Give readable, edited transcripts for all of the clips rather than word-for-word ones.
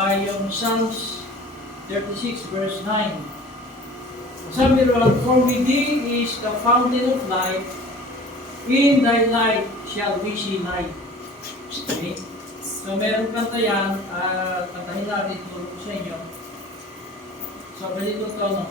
ay yung Psalms 36 verse 9. Sabi ron, for with thee is the fountain of life, in thy light shall we see light. Okay? So meron kanta yan, kantahin natin, turo ko sa inyo. So ganito ito, no?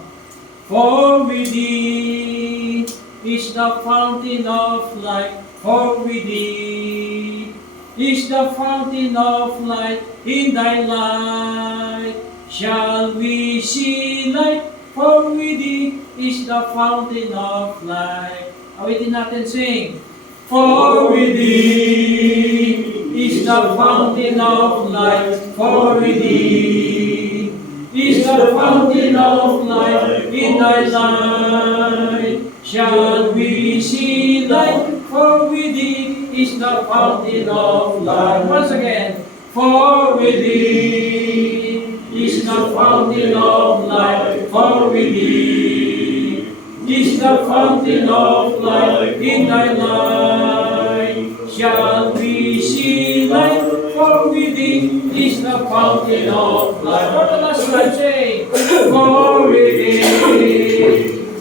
For with thee is the fountain of life, for with thee is the fountain of light, in thy light shall we see light, for with thee is the fountain of light. Awitin natin, sing. For with thee is the fountain of light, for with thee is the fountain of light, in thy light shall we see light, for with thee is the fountain of light. Once again, for with thee is the fountain of light, for with thee is the fountain of light, in thy light shall we see light, for with thee is the fountain of light. For the last time, say, for with thee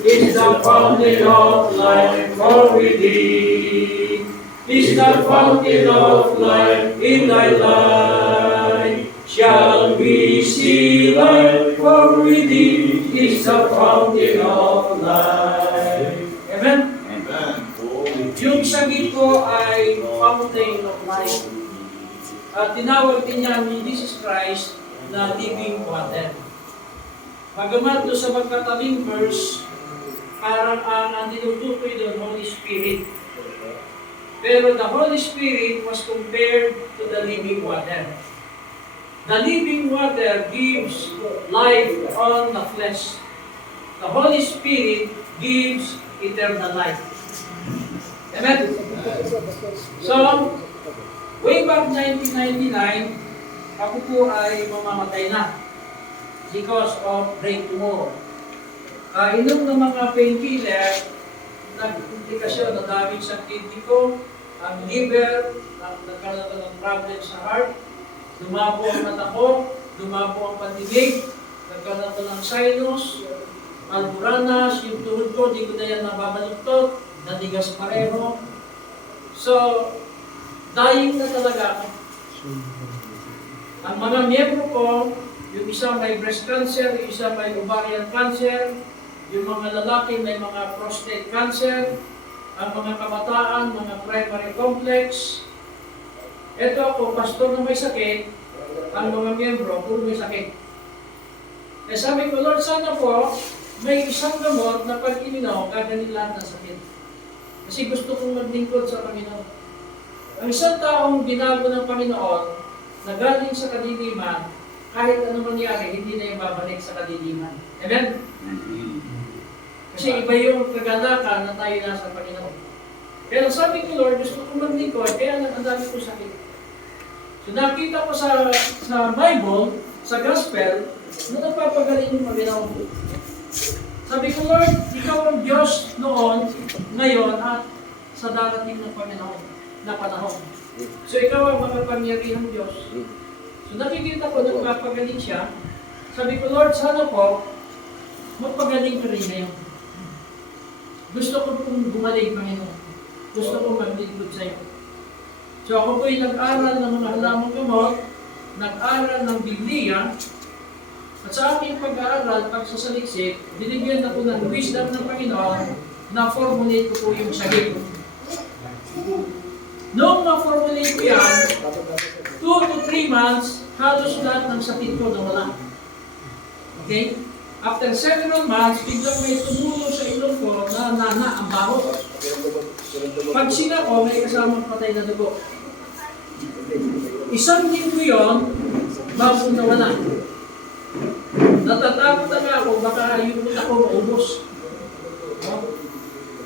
is the fountain of light, for with thee is the fountain of light, in thy light shall we see light, for with thee is the fountain of light. Amen? Amen. Yung sagip ko ay fountain of life. At tinawag din niya ni Jesus Christ na living water. Bagamat doon sa magkatabing verse, parang ang tinutukoy doon, Holy Spirit. Pero the Holy Spirit was compared to the living water. The living water gives life on the flesh. The Holy Spirit gives eternal life. Amen? So, way back 1999, ako po ay mamamatay na because of brain tumor. Inom ng mga painkiller, nag-implikasyon na damage sa kidney ko, ang liver, nagkaroon ng problem sa heart, lumabo ang mata ko, lumabo ang pandinig, nagkaroon ng sinus, alburanas, yung tuhod ko, di ko na yan nababaluktot, nanigas pareho. So, dying na talaga ako. Ang mga miyembro ko, yung isa may breast cancer, yung isa may ovarian cancer, yung mga lalaki may mga prostate cancer, ang mga kabataan, mga primary complex. Ito ako, pastor na may sakit, ang mga miyembro, puro may sakit. Eh sabi ko, Lord, sana po, may isang gamot na pag ininom, gaganin lahat ng sakit. Kasi gusto kong maglingkod sa Panginoon. Ang isang taong binago ng Panginoon, na galing sa kadiliman, kahit ano mangyari, hindi na yung babalik sa kadiliman. Amen? Kasi iba yung kagalakan na tayo nasa Panginoon. Pero sabi ko, Lord, gusto kong maglingkod, kaya ang dami ko sakit. So nakita ko sa Bible, sa Gospel, na nagpapagaling yung Panginoon. Sabi ko, Lord, ikaw ang Diyos noon, ngayon, at sa darating ng Panginoon na panahon. So ikaw ang makapangyarihang Diyos. So nakikita ko na nagpapagaling siya. Sabi ko, Lord, sana po, magpagaling ka rin ngayon. Gusto ko pong gumaling, Panginoon. Gusto ko maglingkod sa iyo. So ako po'y nag-aral ng mga halamang gamot, nag-aral ng Biblia, at sa aking pag-aaral, pagsasaliksik, binigyan ako ng wisdom ng Panginoon na formulate ko po yung sagip. Noong ma-formulate ko yan, 2 to 3 months, halos lahat ng sakit ko nawala. Okay? After several months, biglang may tumulo sa ilong ko na ang baho. Pag sina ko, may kasamang patay na dugo. Isang linggo yun, bago nawala. Natatakot na ako, baka yung utak ko maubos.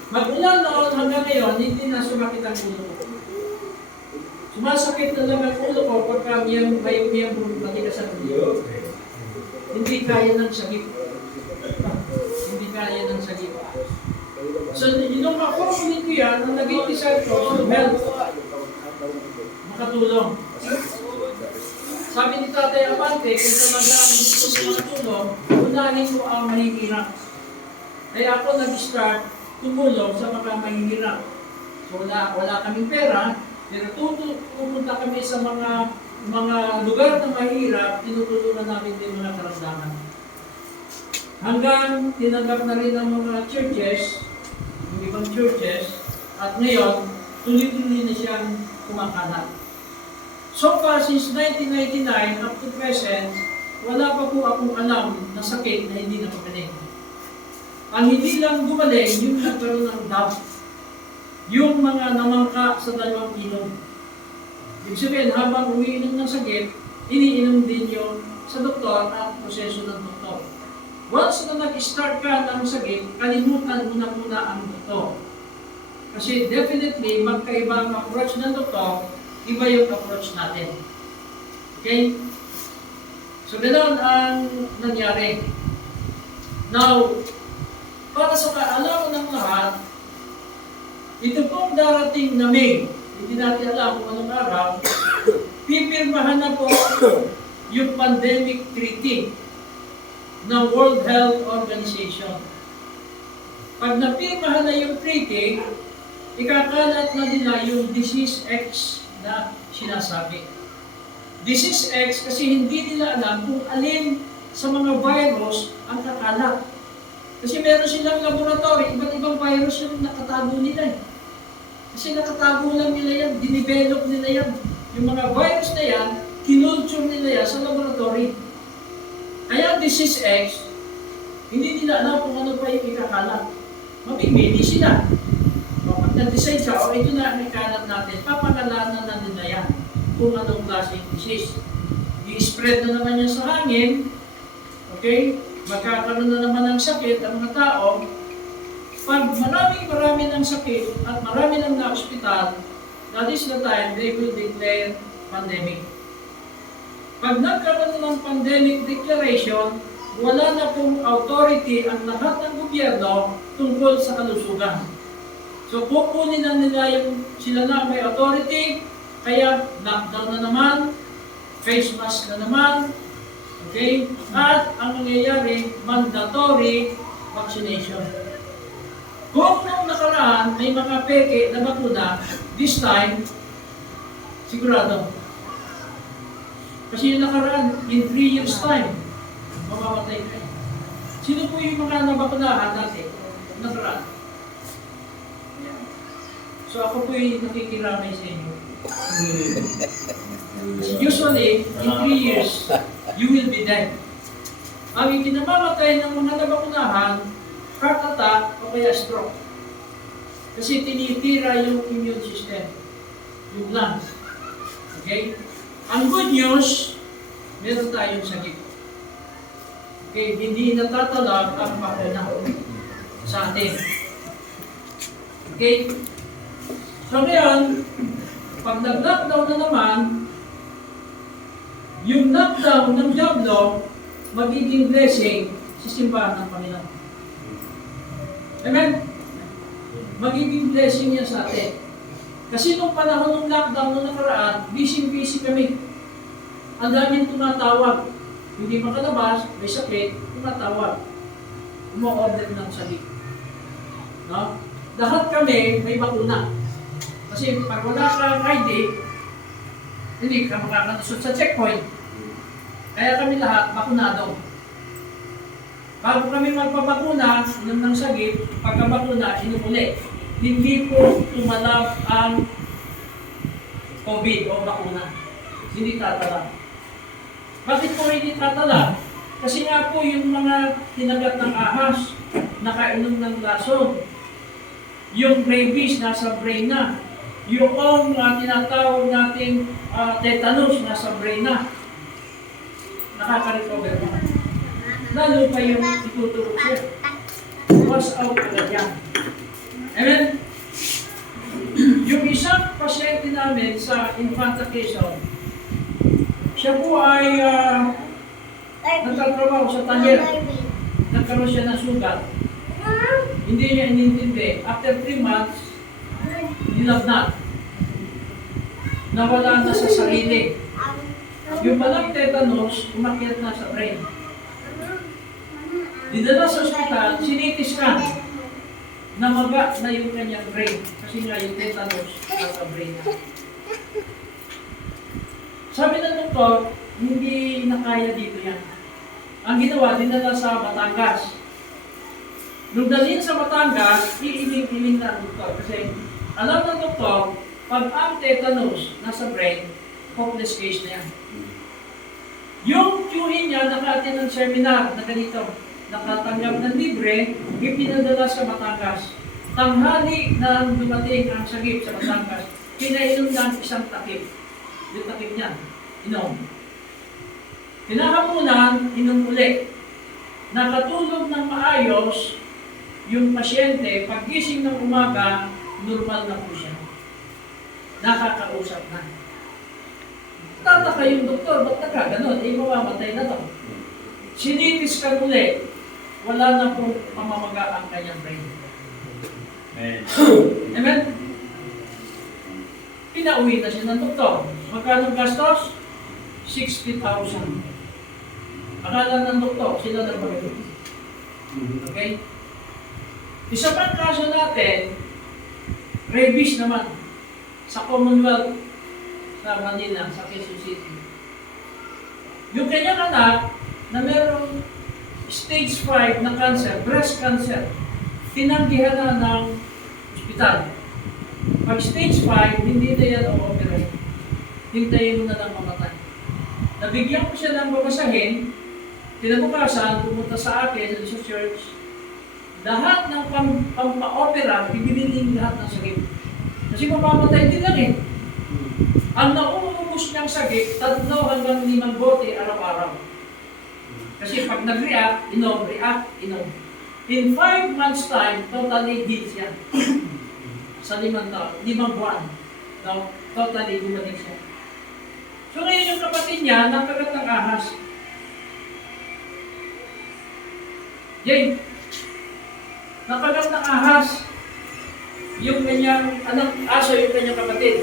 Mag-ula noon hanggang ngayon, hindi na sumakit ang ulo ko. Sumasakit na lang ang ulo ko pagka may miyembro matigas ang ulo. Hindi kaya ng sagip. Hindi kaya ng sagip. So, yung ma-formulate ko yan, ang naging desire ko, health. Makatulong. Sabi ni Tatay Abante, kung talagang gusto ko makatulong, unahin mo ang mahihirap. Kaya ako nag-start tumulong sa mga mahihirap. So wala kaming pera, pero pupunta kami sa mga lugar na mahirap, tinutulungan namin din mga karamdaman. Hanggang tinanggap na rin ang mga churches, yung ibang churches, at ngayon, tuloy-tuloy na siyang kumakalat. So far, since 1999 up to present, wala pa po akong alam na sakit na hindi napagaling. Ang hindi lang gumaling, yung nagkaroon ng doubt. Yung mga namangka sa dalawang ilong. Ibig sabihin, habang umiinom ng sakit, iniinom din yung sa doktor at proseso ng doktor. Once na nag-start ka ng sakit, kalimutan mo na muna ang doktor. Kasi definitely, magkaiba ang approach ng doktor, iba yung approach natin. Okay? So, ganoon ang nangyari. Now, para sa kaalaman ng lahat, ito pong darating na May, hindi natin alam kung anong araw, pipirmahan na po yung pandemic treaty ng World Health Organization. Pag napirmahan na yung treaty, ikakalat na nila yung Disease X na sinasabi. Disease X kasi hindi nila alam kung alin sa mga virus ang kakalat. Kasi meron silang laboratory, iba't ibang virus yung nakatago nila eh. Kasi nakatago lang nila yan, dinevelop nila yan. Yung mga virus na yan, kinulture nila yan sa laboratory. Kaya Disease X, hindi nila alam kung ano pa yung ikakalat. Mamimili sila. Pag na-decide siya, ito na ang ikalat natin, papangalanan na nila yan kung anong klaseng disease. I-spread na naman yan sa hangin, okay? Magkakaroon na naman ng sakit ang mga tao. Pag marami ng sakit at marami ng na-hospital, that is the time they will declare pandemic. Pag nagkaroon ng pandemic declaration, wala na pong authority ang lahat ng gobyerno tungkol sa kalusugan. So kukunin na nila yung sila na may authority, kaya lockdown na naman, face mask na naman, okay? At ang nangyayari, mandatory vaccination. Kung nung nakaraan may mga peke na bakuna, this time, sigurado. Kasi yung nakaraan, in 3 years time, mamamatay kayo. Sino po yung mga nabakunahan natin? Nakaraan. So ako po'y nakikiramay sa inyo. Usually, in 3 years, you will be dead. Ang ikinamamatay ng mga nabakunahan, heart attack o kaya stroke. Kasi tinitira yung immune system, yung lungs. Okay? Ang good news, meron tayong sakit. Okay? Hindi natatalab ang bakuna sa atin. Okay? So ngayon, pag nag-lockdown na naman, yung lockdown ng Diablo, magiging blessing sa simbahan ng Panginoon. Amen? Magiging blessing yan sa atin. Kasi nung panahon ng lockdown nung nakaraan, busy-busy kami. Ang daming tumatawag. Hindi makalabas, may sakit, tumatawag. Umo-order ng sakit. No? Lahat kami may bakuna. Kasi pag wala kang ID, hindi ka makakalusot sa checkpoint. Kaya kami lahat bakunado. Bago kami magpabakuna, inom ng sagip, pagkabakuna, inom ulit. Hindi po tumalab ang COVID o bakuna. Hindi tatalab. Bakit po hindi tatalab? Kasi nga po yung mga tinagat ng ahas, nakainom ng lason, yung rabies nasa brain na, yung tinatawag natin tetanus nasa brain na, nakaka-recover mo. Lalo pa yung itutulog siya. Wash out agad yan. Amen? Yung isang pasyente namin sa Infanta Quezon, siya po ay nagtatrabaho sa tanyer. Nagkaroon siya ng sugat. Hindi niya inintindi. After 3 months, nilagnat. Nawala na sa sarili. yung malang tetanus, umakyat na sa brain. Dinala sa ospital, sinitis scan. Namaga na yung kanyang brain. Kasi nga yung tetanus sa brain na. Sabi ng doktor, hindi nakaya dito yan. Ang ginawa, dinala sa Batangas. Nung dalhin sa Batangas, iiling-iling na ang doktor. Kasi alam ng doktor, pag ang tetanus nasa brain, hopeless case na yan. Yung tiyuhin niya, naka-attend ng seminar na ganito, nakatanggap ng libre, ipinadala sa Batangas. Tanghali na dumating ang sagip sa Batangas, pinainom ng isang takip. Yung takip niya, inom. Kinahaponan, inom ulit. Nakatulog ng maayos, yung pasyente, paggising ng umaga, normal na po siya. Nakakausap na. Tataka yung doktor, ba't nakaganon? Eh, mamamatay na to. Sinitis ka ulit, wala na pong pamamaga ang kanyang brain. Amen. Amen? Pinauwi na siya ng doktor. Magkano gastos? 60,000. Akala ng doktor, sila na magaling. Okay? Isa pang kaso natin, rabies naman. Sa Commonwealth, sa Manila, sa Quezon City. Yung kanyang anak, na merong stage 5 na cancer, breast cancer, tinanggihan na ng ospital. Pag stage 5, hindi na yan o-operate. Hintayin mo na lang mamatay. Nabigyan ko siya ng babasahin, kinabukasan, pumunta sa akin sa church, lahat ng pampa-opera, pipiliin lahat ng sakit. Kasi mamamatay din lang eh. Ang nauubos niyang sakit, 3 hanggang 5 bote araw-araw. Kasi pag nag-react, inom, react, inom. In 5 months time, totally healed siya. Sa 5 taon, 5 buwan. No? Totally gumaling siya. So ngayon yung kapatid niya, nakagat ng ahas. Jane, nakagat ng ahas. Yung kanyang anak, aso yung kanyang kapatid.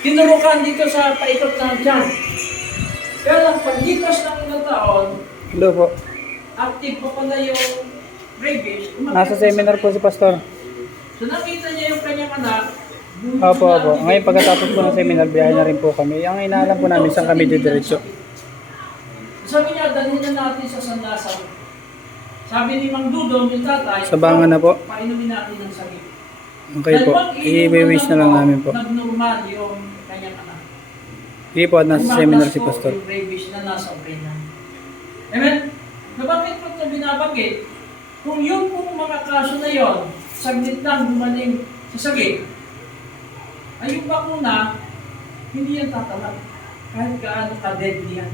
Tinurukan dito sa paikot ng tiyan. Kaya lang, paglipas ng ilang taon, Hello po. active pa pala yung rabies. Nasa seminar po si Pastor. So nakita niya yung kanyang anak. Opo, opo. Ngayon pagkatapos po ng seminar, biyahe na rin po kami. Ang inaalam po namin saan kami didiretso. Sabi niya, dalhin na natin sa sandasan. Sabi ni Mang Dudong, yung tatay, Sabangan na po. painumin natin ng sagip. Okay po. I-wish na lang namin po. Nagnormal yung kanyang anak. Hindi po, at nasa seminar si Umakas po Pastor. yung rabies na nasa brain niya. Amen? Nabanggit ko ito binabanggit, kung yung pong mga kaso na yon, saglit lang gumaling sa sagip, ay yung bakuna, hindi yan tatawag. Kahit gaano ka-deadly yan.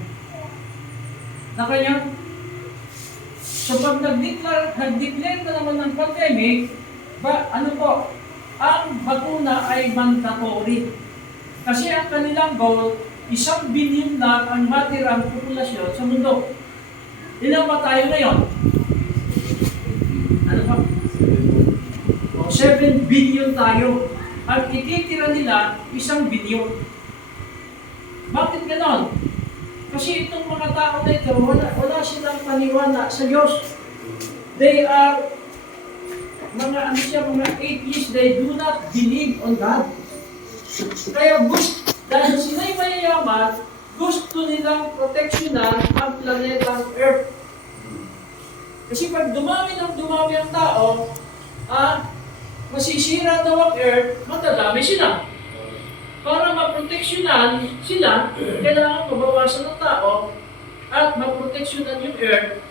Na kanya, so pag nag-declare na naman ng pandemic, ano po, ang bakuna ay mandatory. Kasi ang kanilang goal, 1 billion lang ang matirang populasyon sa mundo. Ilang ba tayo ngayon? Ano pa? O, 7 billion tayo. At ititira nila 1 billion. Bakit ganon? Kasi itong mga tao na ito, wala silang paniwala sa Diyos. They are mga atheist, they do not believe on God. Kaya dahil sila'y mayayaman, gusto nilang proteksyonan ang planetang Earth. Kasi pag dumami ang tao, masisira daw ang Earth, matadami sila. Para maproteksyonan sila, kailangan mabawasan ng tao at maproteksyonan yung Earth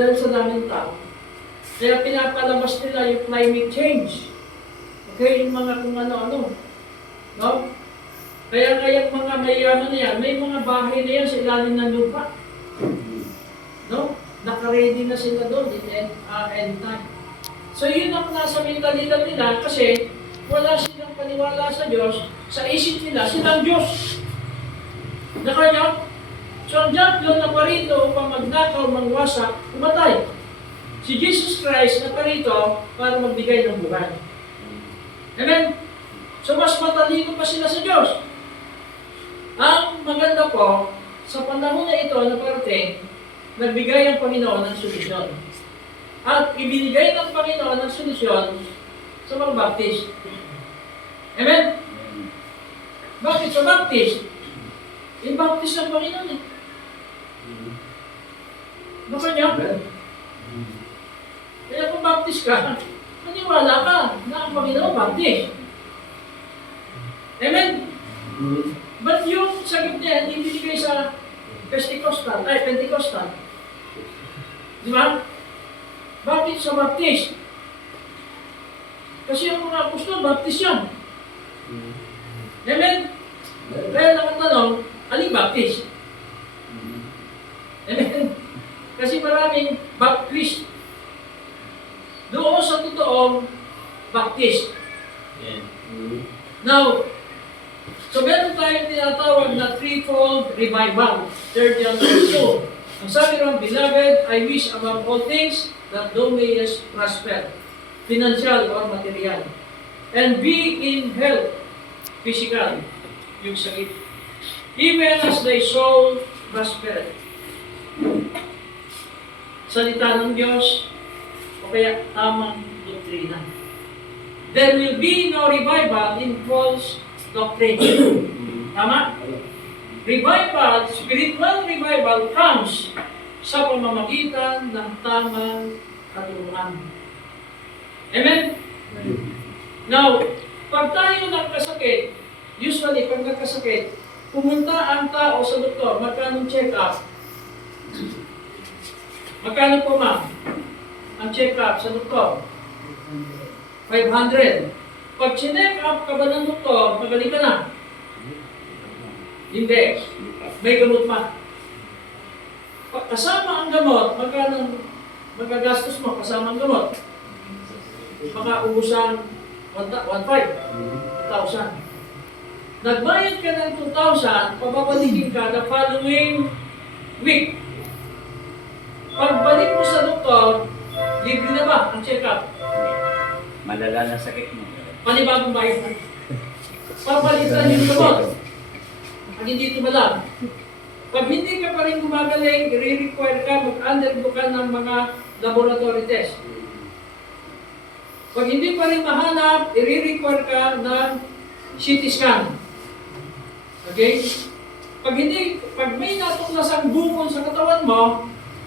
dahil sa daming tao. Kaya pinapalabas nila yung climate change. Okay, yung mga kung ano-ano. No? Kaya yung mga mayaman na yan, may mga bahay na yan sa ilalim ng lupa. No? Naka-ready na sila doon in end time. So yun ang nasa mentalidad nila kasi wala silang paniwala sa Diyos, sa isip nila, silang Diyos. Nakanya? So ang diablo na parito upang magnakaw, mangwasak, umatay. Si Jesus Christ na parito para magbigay ng buhay. Amen? So mas matalino pa sila sa Diyos. Ang maganda po, sa panahon na ito na parating, nagbigay ang Panginoon ng solusyon. At ibinigay ng Panginoon ng solusyon sa mga Baptist. Amen? Bakit sa Baptist? Yung Baptist ng Panginoon eh. Baka niya? Kaya kung Baptist ka, maniwala ka na ang Panginoon Baptist. Amen? But yung sagot niya, hindi binigay sa Pentecostal. Di ba? Bakit sa Baptist? Kasi yung mga apostol, Baptist yan. Amen? Kaya nakatanong, aling Baptist? Amen? Kasi maraming Baptist. Doon sa totoong Baptist. Now, so meron tayong tinatawag na threefold revival. 3 John 2. Ang sabi ron, Beloved, I wish above all things that thou mayest prosper, financial or material, and be in health, physical, yung sakit, even as thy soul prosper. Salita ng Diyos, o kaya tamang doktrina. There will be no revival in false doctrine. Tama? Revival, spiritual revival comes sa pamamagitan ng tamang katuruan. Amen? Now, pag tayo nagkasakit, usually pag nagkasakit, pumunta ang tao sa doktor, magkano check-up? Magkano po ma'am? Ang check-up sa doktor? 500. Pag chinek up ka ba ng doktor, magaling ka na? Hindi. May gamot pa. Kasama ang gamot, magkano magagastos mo kasama ang gamot? Baka ubusan 1,500. Nagbayad ka ng 2,000, pababalikin ka the following week. Pagbalik mo sa doktor, libre na ba ang check-up? Malala na sakit mo. Panibagong bayad. Papalitan yung gamot. Pag hindi tumalag. Pag hindi ka pa rin gumagaling, i-require ka, mag-undergo ka ng mga laboratory test. Pag hindi pa rin mahanap, i-require ka ng CT scan. Okay? Pag may natuklasang bukol sa katawan mo,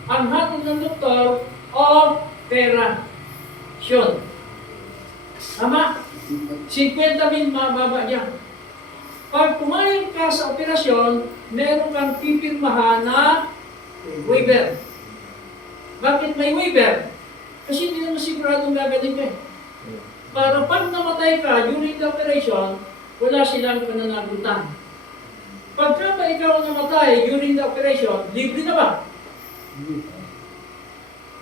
ang hatod ng doktor, operasyon. Tama? 50,000 mababa niya. Pag pumayag ka sa operasyon, meron kang pipirmahan na waiver. Bakit may waiver? Kasi hindi naman siguradong gagaling ka. Para pag namatay ka during the operation, wala silang pananagutan. Pagka ba ikaw namatay during the operation, libre na ba?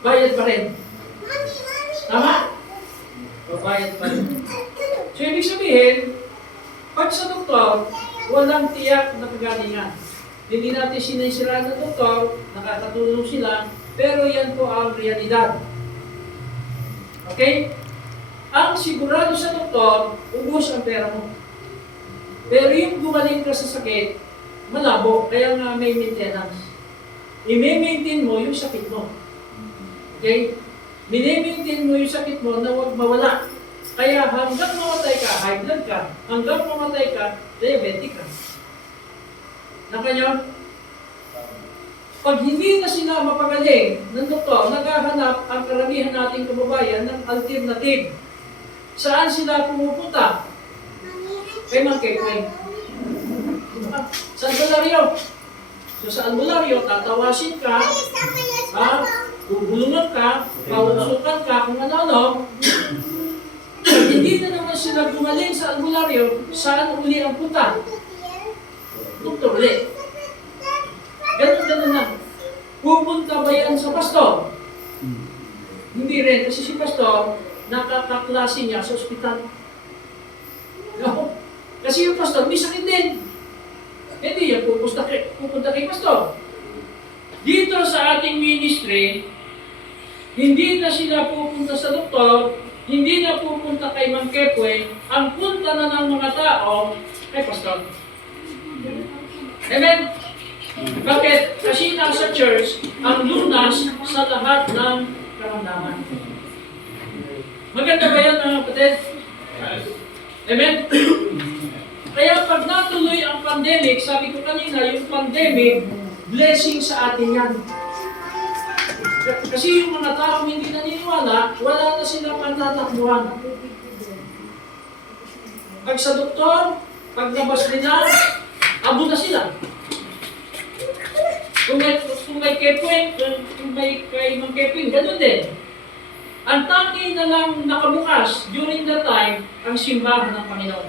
Bayad pa rin. Tama? Bayad pa rin. So, ibig sabihin, pag sa doktor, walang tiyak na kagalingan. Hindi natin sinisira ng doktor, nakakatulong sila, pero yan po ang realidad. Okay? Ang sigurado sa doktor, ubos ang pera mo. Pero yung gumaling ka sa sakit, malabo, kaya nga may maintenance. I-maintain mo yung sakit mo. Okay? Mini-maintain mo yung sakit mo na huwag mawala. Kaya hanggang mamatay ka, high blood ka. Hanggang mamatay ka, diabetic ka. Nakanyo? Pag hindi na sila mapagaling ng doktor, naghahanap ang karamihan nating kababayan ng alternative. Saan sila pumupunta? Kay Mang Kekweng. Sa albularyo. So sa albularyo, tatawasin ka, bubulungan ka, pausukan ka, kung ano-ano. Hindi na naman sila gumaling sa albularyo, saan uli ang punta? Doktor ulit. Ganun na. Pupunta ba yan sa pastor? Hindi rin, kasi si pastor, nakakaklase niya sa ospital. No? Kasi yung pastor, may sakit din. Hindi yan pupunta kay pastor. Dito sa ating ministry, hindi na sila pupunta sa doktor, hindi na pupunta kay Mang Kekweng, ang punta na ng mga tao kay pastor. Amen? Bakit? Kasi nasa church ang lunas sa lahat ng karamdaman. Maganda ba yan mga kapatid? Amen? Kaya pag natuloy ang pandemic, sabi ko kanina, yung pandemic, blessing sa atin yan. Kasi yung mga taong hindi naniniwala, wala na silang pantatakbuhan. Pag sa doktor, pag labas nila, abo na sila. Kung may kepwing, kung may kay Mang Kepwing, ganun din. Ang tangi na lang nakabukas during the time, ang simbahan ng Panginoon.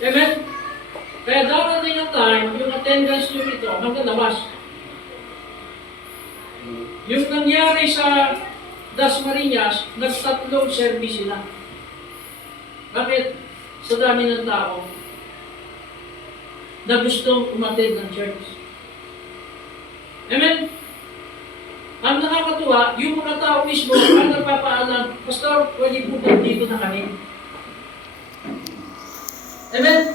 Amen? Kaya darating ang time, yung attendance nyo ito, maglalabas. Yung nangyari sa Dasmariñas, nagtatlong service sila. Bakit? Sa dami ng tao na gustong umattend ng church. Amen? Ang nakakatuwa, yung mga tao mismo ang nagpapaalam, Pastor, pwede po dito na kami. Amen?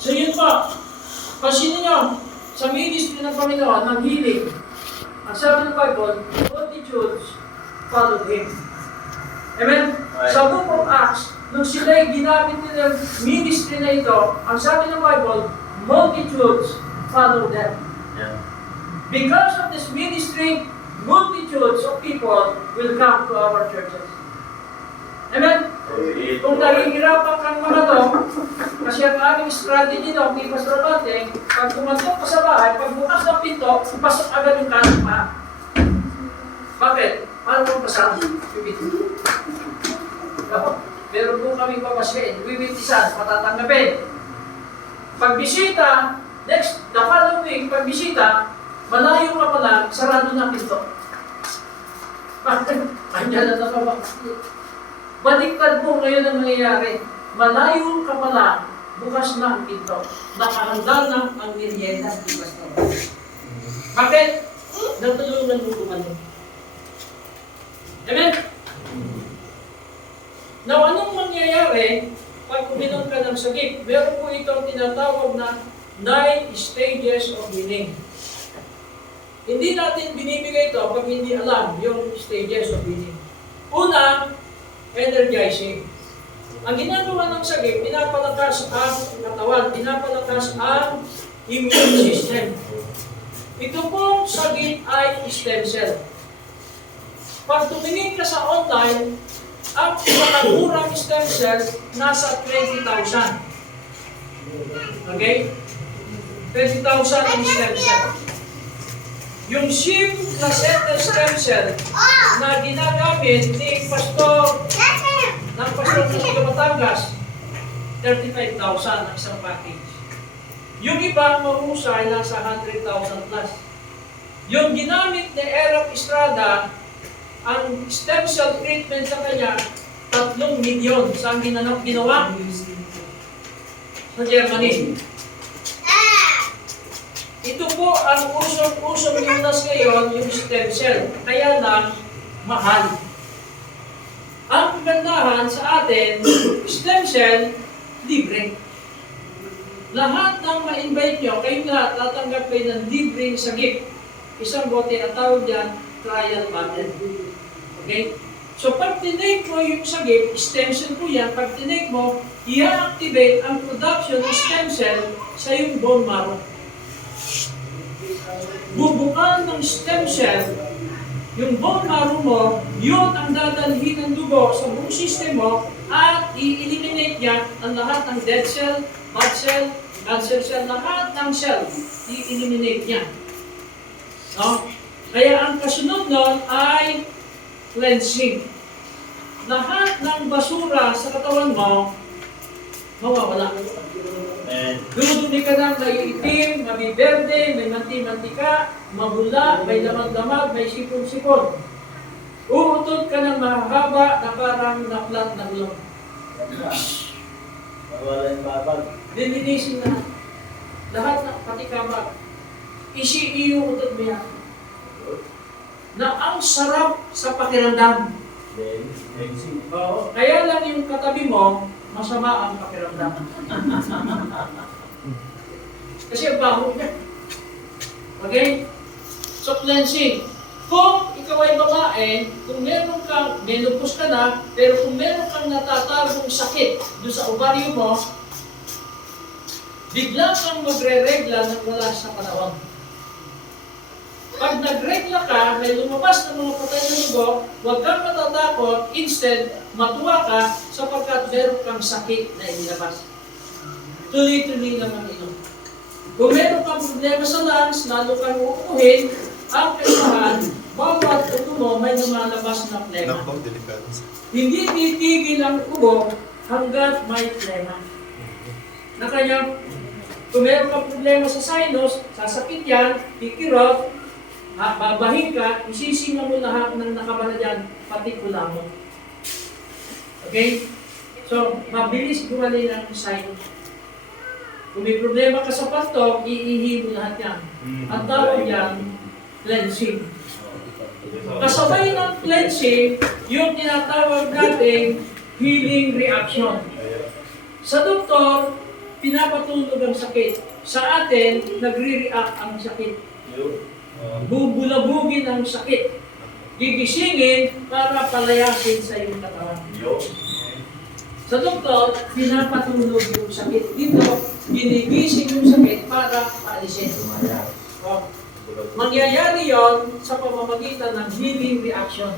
So yun po, pansinin nyo, sa ministry ng Panginoon, ng healing, ang sabi ng Bible, multitudes followed Him. Amen? Sa book of Acts, nung sila'y ginamit nila ministry na ito, ang sabi ng Bible, multitudes followed them. Yeah. Because of this ministry, multitudes of people will come to our churches. Amen? Kung nahihirapan kang mga to, kasi ang aming strategy daw, ni Pastor Bante, pag pumasok ka sa bahay, pag bukas ng pinto, pasok agad yung kanong pa. Bakit? Paano mong pasarap yung pinto? Meron po kaming papasyain, wiwitisan, patatanggapin. Pagbisita, next, the following week, pagbisita, malayo ka pala, sarado na pinto. Andiyan na naman. Baliktad po ngayon ang nangyayari. Malayo ka pala, bukas na ang pinto. Nakahanda na ang merienda ni Pastor. Bakit? Natulungan mo kumano. Amen? Now, anong mangyayari pag uminom ka ng sagip? Meron po itong tinatawag na 9 stages of healing. Hindi natin binibigay ito pag hindi alam yung stages of healing. Una, energizing. Ang ginagawa ng sagip, pinapalakas ang katawan, pinapalakas ang immune system. Ito pong sagip ay stem cell. Pag tumingin ka sa online, ang pinakamurang stem cell nasa 20,000. Okay? 20,000 ang stem cell. Yung SHIM placenta stem cell na ginagamit ni Pastor ng Batangas, 35,000 ang isang package. Yung iba mahusay nasa 100,000 plus. Yung ginamit ni Eric Estrada, ang stem cell treatment sa kanya, 3 milyon. Saan ginawa? Sa Germany. Ito po ang usong lunas ngayon, yung stem cell. Kaya lang, mahal. Ang kagandahan sa atin, stem cell, libre. Lahat ng ma-invite nyo, kayong lahat, tatanggap kayo ng libreng sagip. Isang bote na tawag dyan, trial bottle. Okay? So pag tinake mo yung sagip, stem cell po yan, pag tinake mo, i-activate ang production ng stem cell sa yung bone marrow. Bubukan ng stem cell, yung bone marrow mo, yun ang dadalhin ng dugo sa buong system mo at i-eliminate niya ang lahat ng dead cell, bad cell, cancer cell, lahat ng cell, i-eliminate niya. No? Kaya ang kasunod nun ay cleansing. Lahat ng basura sa katawan mo, mawawala. Dudumi ka ng naiitim, mabiberde, may manti-mantika, mabula, may lamag-lamag, may sipon-sipon. Uutot ka ng mahaba na parang naplat na gulong. Mawala yung babag. Lilinisin na. Lahat na, pati kabag. Iuutot mo yan. Na ang sarap sa pakiramdam. Oo. Kaya lang yung katabi mo, masama ang pakiramdam. Kasi ang baho niya. Okay? So, cleansing. Kung ikaw ay babae, kung meron kang, menopause ka na, pero kung meron kang natatagong sakit doon sa ovaryo mo, bigla kang magre-regla nang wala sa panahon. Pag nagregla ka, may lumabas ng mga patay na dugo, huwag kang matatakot, instead, matuwa ka sapagkat meron kang sakit na inilabas. Tuloy-tuloy lang ang inom. Kung meron kang problema sa lungs, lalo kang uupuhin, ang kailangan, bawat upo mo may lumalabas na plema. Hindi titigil ang ubo hanggat may plema. Na kaya, kung meron kang problema sa sinus, sasakit yan, kikirot, babahin ka, isisinga mo lahat ng nakabara dyan, pati pula mo. Okay? So, mabilis gumaling ang sinus. Kung may problema ka sa pantok, iihi mo lahat yan. Ang tawag yan, cleansing. Kasabay ng cleansing, yung tinatawag nating healing reaction. Sa doktor, pinapatulog ang sakit. Sa atin, nagre-react ang sakit. Bubulabugin ang sakit. Gigisingin para palayasin sa iyong katawan. Sa doktor, pinapatulog yung sakit. Dito, ginigising yung sakit para paalisin. Mangyayari yon sa pamamagitan ng healing reaction.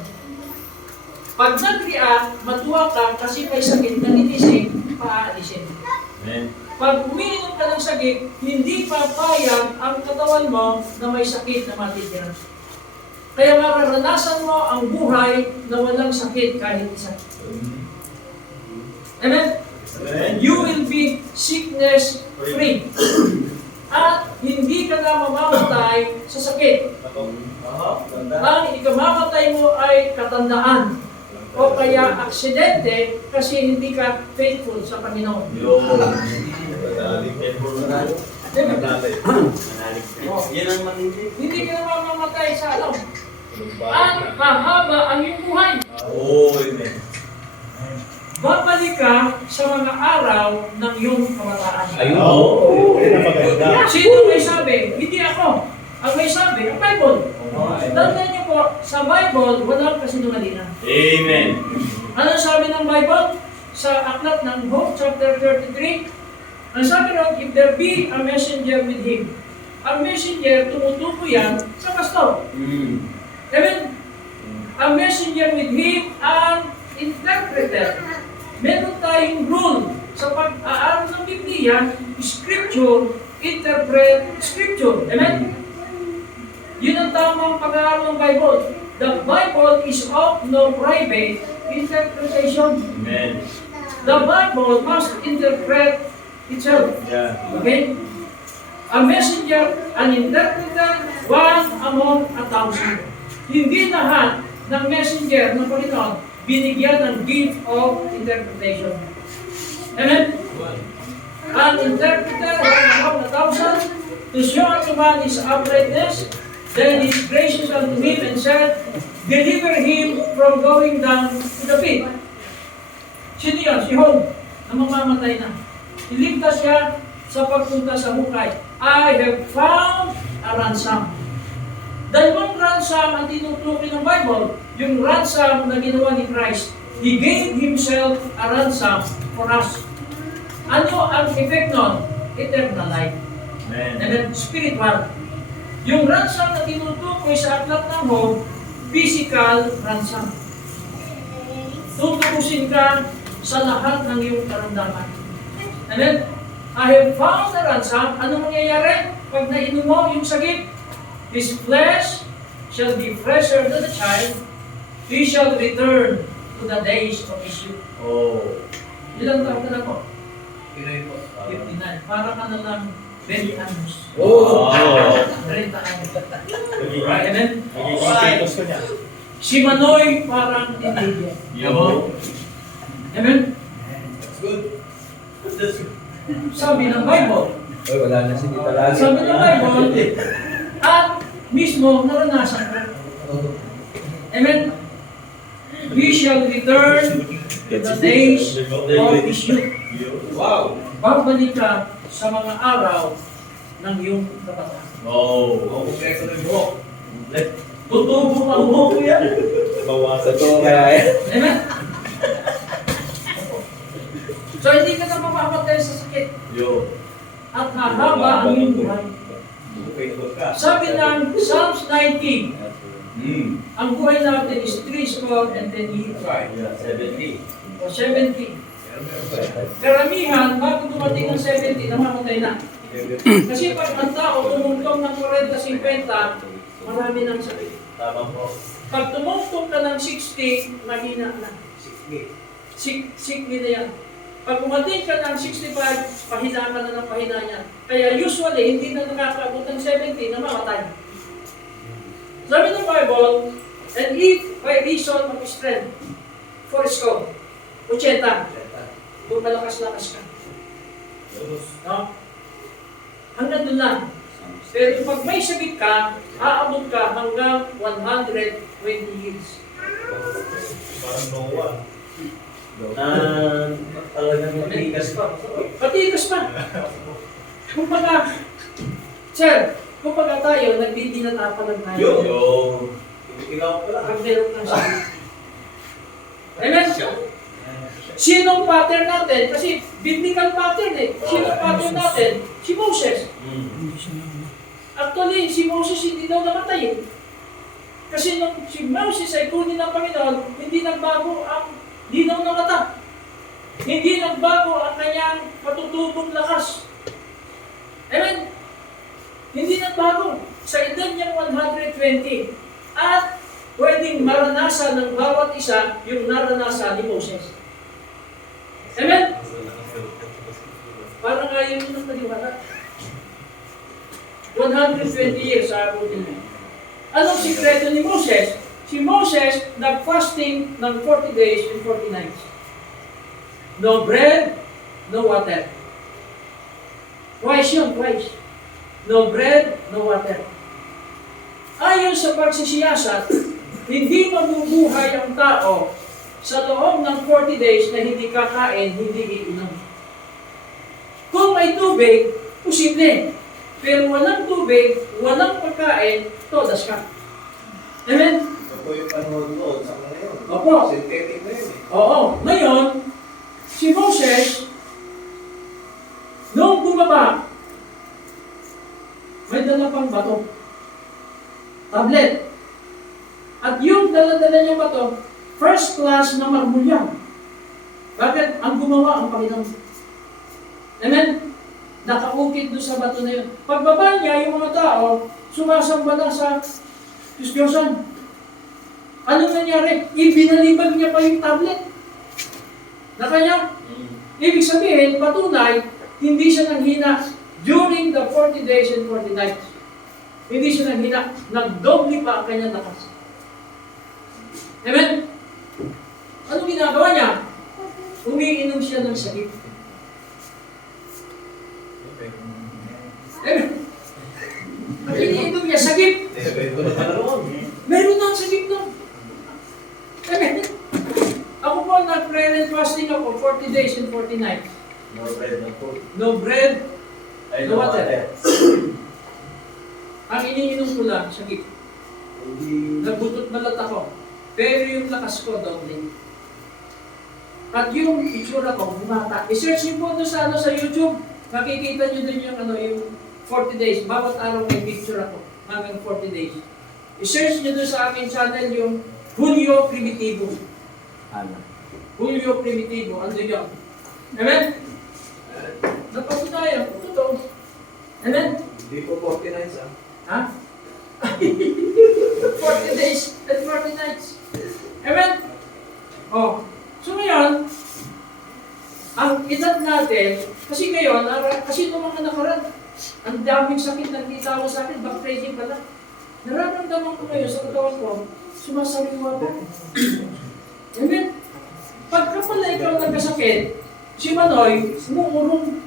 Pag nag-react, matuwa ka kasi may sakit na ginising, paalisin. Pag umiinom ka ng sakit, hindi papayag ang katawan mo na may sakit na matitira. Kaya mararanasan mo ang buhay na walang sakit kahit isa. Amen? You will be sickness free. At hindi ka na mamamatay sa sakit. Ang ikamamatay mo ay katandaan o kaya aksidente kasi hindi ka faithful sa Panginoon. Hindi ka na mamamatay sa ano. At mahaba ang iyong buhay. Babalik ka sa mga araw ng iyong kabataan. Sino may sabi? Hindi ako. Ang may sabi, ang Bible. Tandaan niyo po, sa Bible, walang kasinungalingan. Amen. Ano sabi ng Bible? Sa aklat ng Hope, chapter 33, ang sabi ron, if there be a messenger with him, ang messenger, tumutuko yan sa pastor. Amen? A messenger with him, an interpreter. Meron tayong rule sa pag-aaral ng Biblia, Scripture, interpret Scripture. Amen? Yun ang tamang pag-aaral ng Bible. The Bible is of no private interpretation. Amen. The Bible must interpret itself. Okay? A messenger, an interpreter, one among 1,000. Hindi lahat ng messenger ng Panginoon binigyan ng gift of interpretation. Amen? An interpreter, one among 1,000, to show unto man his uprightness, then he is gracious unto him and said, deliver him from going down to the pit. Sino yun? Si Job, na mamamatay na. Iligtas siya sa pagpunta sa hukay. I have found a ransom. Dalawang ransom ang tinutukoy ng Bible. Yung ransom na ginawa ni Christ. He gave Himself a ransom for us. Ano ang effect nun? Eternal life. Amen. And then spiritual. Yung ransom na tinutukoy sa aklat ng Job, physical ransom. Tutukusin ka sa lahat ng iyong karamdaman. And then, I have found a ransom. Ano mangyayari? Pag nainom mo yung sakit, his flesh shall be fresher than a child. He shall return to the days of his youth. Ilang taon ka na po? 59. Para ka na lang 20 anos. 30 anos. Amen? Si Manoy parang teenager. Amen? Sabi ng Bible. Wala na si Tita Lali. Sabi ng Bible, at mismo naranasan ko. Amen? We shall return to the days of his youth. Wow. Babalik ka sa mga araw ng iyong kabataan. Oo, kompleto ng buhok. Tutubo pa ang buhok ko yan. Bawasan to kaya yan. Amen? So, hindi ka na mamamatay sa sakit. Yo. At hahaba ang iyong buhay. Facebook ka. Sabi ng Psalms 19, ang buhay natin is 70 years. Yeah, 70. O 70. Karamihan, bago dumating ng 70, namamatay na. Kasi pag ang tao tumungtong ng 40-50, marami nang sakit. Tama po. Pag tumungtong ka ng 60, mahina na. Sickly na yan. Pag umating ka ng 65, pahina ka na ng pahina niya. Kaya usually, hindi na nakakaabot ng 70 na mamatay. Sabi ng Bible, and if by reason of strength, for score, 80, kung malakas-lakas ka. No? Hanggang doon lang. Pero pag may sakit ka, aabot ka hanggang 120 years. Parang Noah. Talagang matigas pa. Patigas pa. Kumbaga, sir, kumbaga tayo, nagdidinatapalan tayo. Yo. Ikaw pala. Pag meron kang sakit. Amen? Sinong pattern natin? Kasi biblical pattern eh. Sinong pattern natin? Si Moses. Actually, si Moses hindi daw namatay eh. Kasi nung si Moses ay kunin ng Panginoon, hindi nagbago ang linaw ng mata. Hindi nagbago ang kanyang patutubong lakas. Amen? Hindi nagbago. Sa edad niyang 120. At pwedeng maranasan ng bawat isa yung naranasan ni Moses. Amen? Parang ayaw mo ng paliwanag. 120 years sa abutin niya. Anong sikreto ni Moses? Si Moses nag-fasting ng 40 days and 40 nights. No bread, no water. Twice yun, twice. No bread, no water. Ayon sa pagsisiyasat, hindi mabubuhay ang tao sa loob ng 40 days na hindi kakain, hindi iinom. Kung may tubig, posible. Pero walang tubig, walang pagkain, todas ka. Amen? Ito po yung panahon doon sa ngayon. Opo. Synthetic na yun eh. Oo. Ngayon, si Moses, nung bumaba, may dala pang bato. Tablet. At yung dala-dala niyang bato, first class na marmol yan. Bakit? Ang gumawa ang Panginoon. Amen? Nakaukit doon sa bato na yun. Pagbaba niya, yung mga tao, sumasamba na sa Diyos-Diyosan. Anong nangyari? Ibinalibag niya pa yung tablet na kanya. Ibig sabihin, patunay, hindi siya nanghina during the 40 days and 40 nights. Hindi siya nanghina. Nagdoble pa ang kanyang lakas. Amen? Anong ginagawa niya? Umiinom siya ng sakit. Amen? Ang iniinom niya, sakit. Meron na ang sakit nun. Amen? Ako po, nag-prayer and fasting ako 40 days and 40 nights. No bread, no food. No bread, Ay, no water. Ang iniinom ko lang, sakit. Nagbutot balat ako. Pero yung lakas ko, doble. At yung itsura ko, bumata. I-search niyo po doon sa, sa YouTube. Makikita niyo din yung, yung 40 days. Bawat araw may picture ako. Hanggang 40 days. I-search niyo doon sa aking channel yung Julio Primitivo. Ano? Julio Primitivo. Ano yun? Amen? Napatunayan. Totoo. Amen? Hindi po 49 sa. Ha? 40 days and 40 nights. Amen? Oh. So ngayon, ang edad natin, kasi ngayon, kasi itong mga nakaraan, ang daming sakit na nakita ko sa akin, backtracing pala. Nararamdaman ko ngayon sa katawan ko, sumasariwa ko. Amen? Pagka pala ikaw nagkasakit, si Manoy, umuurong,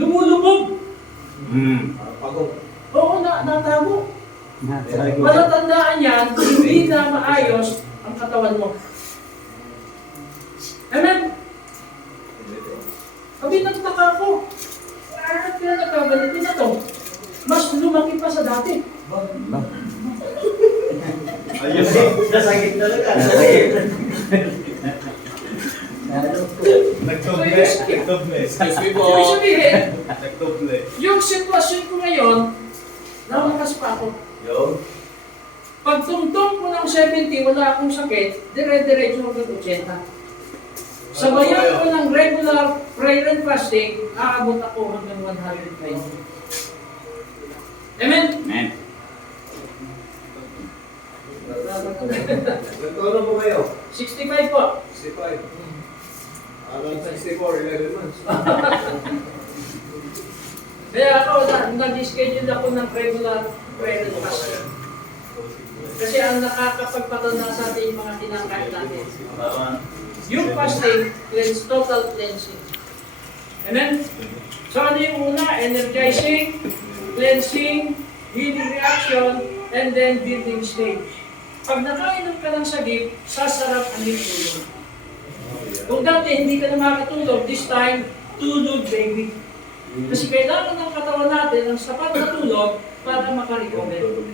lumulubog. Pagong. Oo, natago. Matatandaan yan, hindi na maayos ang katawan mo. Amen? Sabi, nagtaka ko. Bakit kaya nagkaganito na to? Mas lumaki pa sa dati. Ayun, nasakit talaga. Nasakit. Nagtobles. Nagtobles. Excuse me po. Ibig sabihin, Nagtobles. yung sitwasyon ko ngayon, namakas pa ako. Yung? Pag tungtong ko ng 70, wala akong sakit, dire-diretso hanggang 80. Sabayan ko ng regular prayer and fasting, aabot ako hanggang 120. Amen? Amen. Nagturo po kayo? 65 po. 65. Alam 64, 11 months. Kaya ako, nag-schedule ako ng regular prayer and fasting. Kasi ang nakakapagpatanda sa atin yung mga kinakain natin. Yung fasting, total cleansing. Amen? So ano yung una? Energizing, cleansing, healing reaction, and then building stage. Pag nakainom ka ng sagip, sasarap ang iyong tulog. Kung dati hindi ka na makatulog, this time, tulog baby. Kasi kailangan ng katawan natin ang sapat na tulog para makarecover.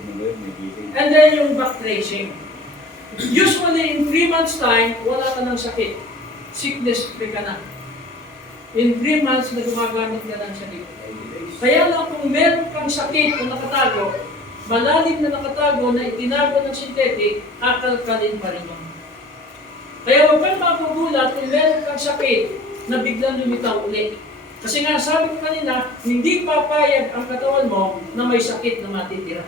And then yung back tracing. Usually in 3 months time, wala ka ng sakit. Sickness free ka na. In 3 months na gumagamit ka ng sakit. Kaya lang kung meron kang sakit na nakatago, malalim na nakatago na itinago ng synthetic, kakalkalin pa rin yun. Kaya huwag kang magugulat kung meron kang sakit na biglang lumitaw ulit. Kasi nga, sabi ko kanina, hindi papayag ang katawan mo na may sakit na matitira.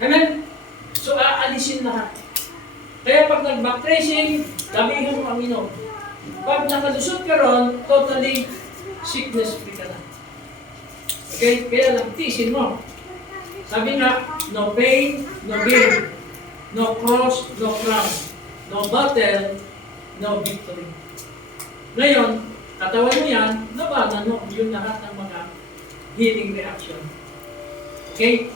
Amen? So, aalisin lahat. Kaya pag nag-back tracing, damihan mo ang inom. Pag nakalusot ka ron, totally sickness free ka na. Okay? Kaya lang, tiisin mo. Sabi nga, no pain, no gain. No cross, no crown. No battle, no victory. Ngayon, katawan mo yan, labanan mo yung lahat ng mga healing reaction. Okay?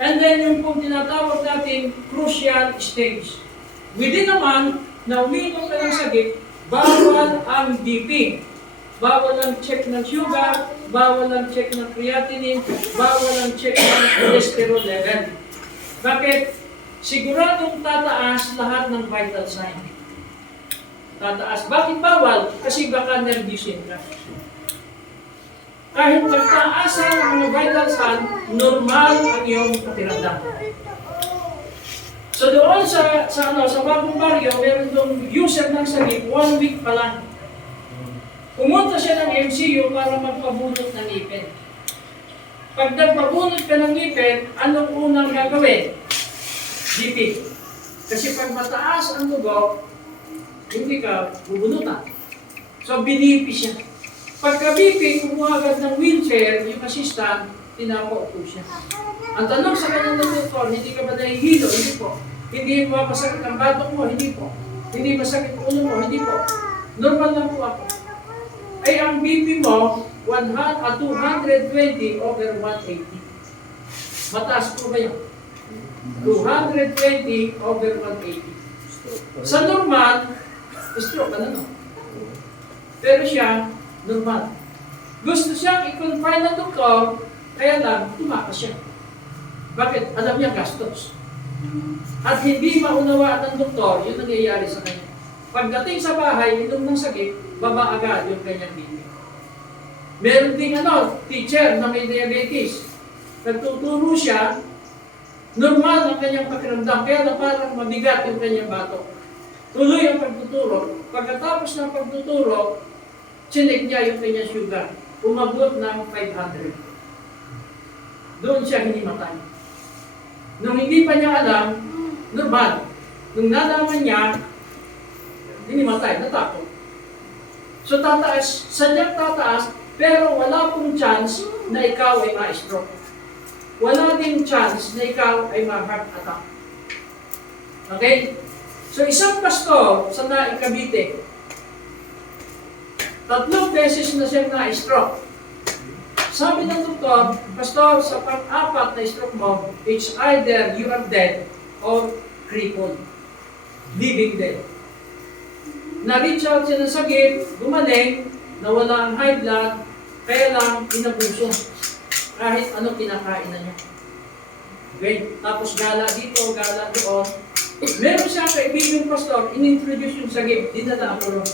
And then yung kung tinatawag natin crucial stage. Within naman, na uminom ka ng sagip, bawal ang BP. Bawal ang check ng sugar, bawal ang check ng creatinine, bawal ang check ng cholesterol level. Bakit? Siguradong tataas lahat ng vital sign. Tataas. Bakit bawal? Kasi baka nervyusin ka. Kahit nagtaasan ang mga vital sign, normal ang iyong pakiramdam. So doon sa bagong baryo, meron doon user ng sagip, 1 week pa lang. Pumunta siya ng MCU para magpabunot ng ngipin. Pag nagpabunot ka ng ngipin, anong unang gagawin? BP. Kasi pag mataas ang dugo, hindi ka bubunutan. So, binipi siya. Pagka BP, kumuha agad ng wheelchair, yung assistant, tinapaupo siya. Ang tanong sa kanyang doktor, hindi ka ba nahihilo? Hindi po. Hindi ba masakit ang batok mo? Hindi po. Hindi masakit ang ulo mo? Hindi po. Normal lang po ako. Ay, ang BP mo, 220 over 180. Mataas po ba yun? 220 over 180. Sa normal, stroke ka na, no? Pero siya, normal. Gusto siyang i-confine ng doktor, kaya lang, tumakas siya. Bakit? Alam niya gastos. At hindi maunawaan ng doktor, yun nangyayari sa kanya. Pagdating sa bahay, inom ng sakit, baba agad yung kanyang BP. Meron ding teacher na may diabetes. Nagtuturo siya, normal ang kanyang pakiramdam, kaya na parang mabigat yung kanyang batok. Tuloy ang pagtuturo. Pagkatapos ng pagtuturo, chinek niya yung kanyang sugar. Umabot ng 500. Doon siya hinimatay. Nung hindi pa niya alam, normal. Nung nalaman niya, hinimatay, natakot. So tataas, sadyang tataas, pero wala pong chance na ikaw ay ma-stroke. Wala ding chance na ikaw ay ma-heart attack. Okay? So isang pastor sa Cavite, 3 beses na siya na-stroke. Sabi ng doktor, pastor, sa pang-4 na stroke mo, it's either you are dead or crippled. Living dead. Na-reach out siya ng sakit, gumaling, nawala ang high blood, Kaya lang, inabuso. Kahit ano kinakain na niya. Okay? Tapos gala dito, gala doon. Meron siya kaibigang pastor, in-introduce yung sagip, dinala ako ron.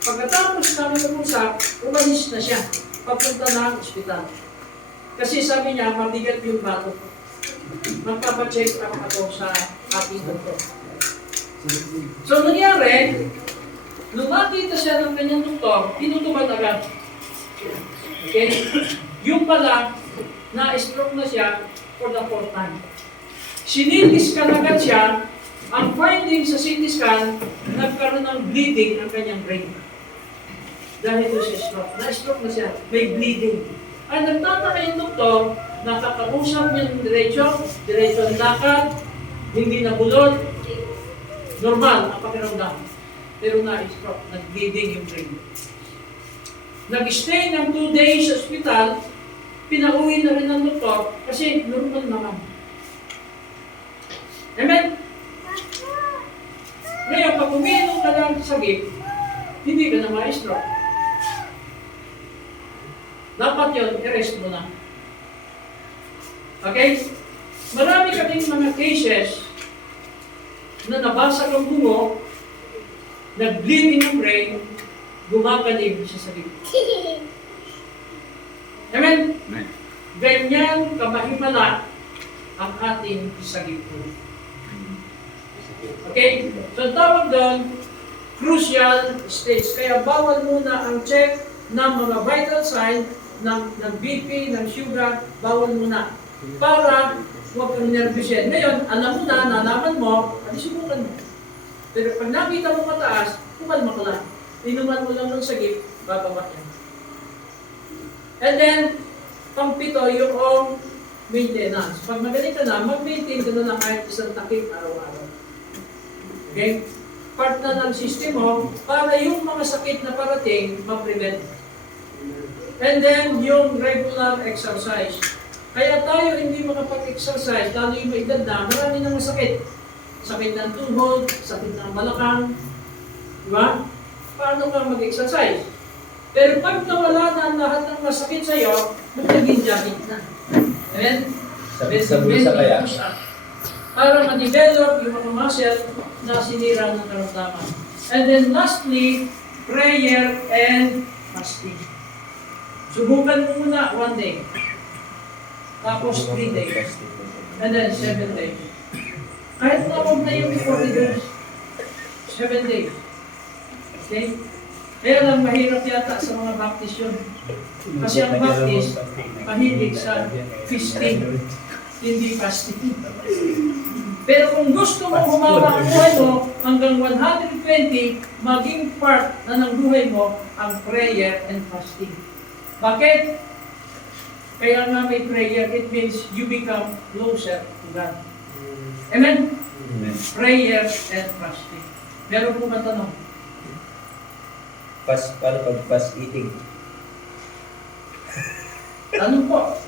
Pagkatapos namin mag-usap, umalis na siya. Papunta na ang ospital. Kasi sabi niya, mabigat yung bato. Magpapacheck up ako sa ating doktor. So nangyari, nung makita siya ng kanyang doktor, tinutuban agad. Okay? Yung pala, na-stroke na siya for the 4th time. CT scan agad siya, ang finding sa CT scan, nagkaroon ng bleeding ang kanyang brain. Dahil ito siya stroke. Na-stroke na siya, may bleeding. Ang nagtataka yung doktor, nakakausap niya ng diretso ang lakad, hindi nabulol, normal ang pakiramdam. Pero na-stroke, nag-bleeding yung brain. Nag-stay ng 2 days sa ospital, pinauwi na rin ng doktor kasi normal naman. Amen? Ngayon, pag umiinom ka ng sagip, hindi ka na ma-stroke. Dapat yun, i-rest mo na. Okay? Marami kaming mga cases na nabasag ang bungo, nag-bleeding ang brain, gumagaling sa sagip. Amen? Ganyan kamahimala ang ating sagip. Okay? So, tawag doon, crucial stage. Kaya bawal muna ang check ng mga vital sign ng BP, ng sugar, bawal muna. Para huwag kang nervousin. Ngayon, alam mo na, nalaman mo, at subukan mo. Pero pag nakita mo mataas, kumalma ka lang. Inuman mo lang ng sagip, bababa yan. And then, pang-pito, yung maintenance. Pag magaling ka na, mag-maintain ka na kahit isang takip araw-araw. Okay? Part na ng system mo para yung mga sakit na parating, ma-prevent. And then, yung regular exercise. Kaya tayo hindi makapag-exercise, lalo yung may edad na, marami nang masakit. Sakit ng tuhod, sakit ng balakang. Diba? Paano ka mag-exercise? Pero pag nawala na ang lahat ng masakit sa iyo, mag-naging jacket na. Amen? Sa bulsa kaya? Para ma-develop yung mga muscle na sinira ng karamdaman. And then lastly, prayer and fasting. Subukan mo muna 1 day. Tapos 3 days. And then 7 days. Kahit na huwag na yung 40 days. 7 days. Okay? Kaya lang mahirap yata sa mga Baptist yun. Kasi ang Baptist, mahilig sa feasting, hindi fasting. Pero kung gusto mo humaba ang buhay mo hanggang 120, maging part na ng buhay mo ang prayer and fasting. Bakit? Kaya nga may prayer, it means you become closer to God. Amen? Prayer and fasting. Meron po matanong? Paano pag fast eating? Tanong po.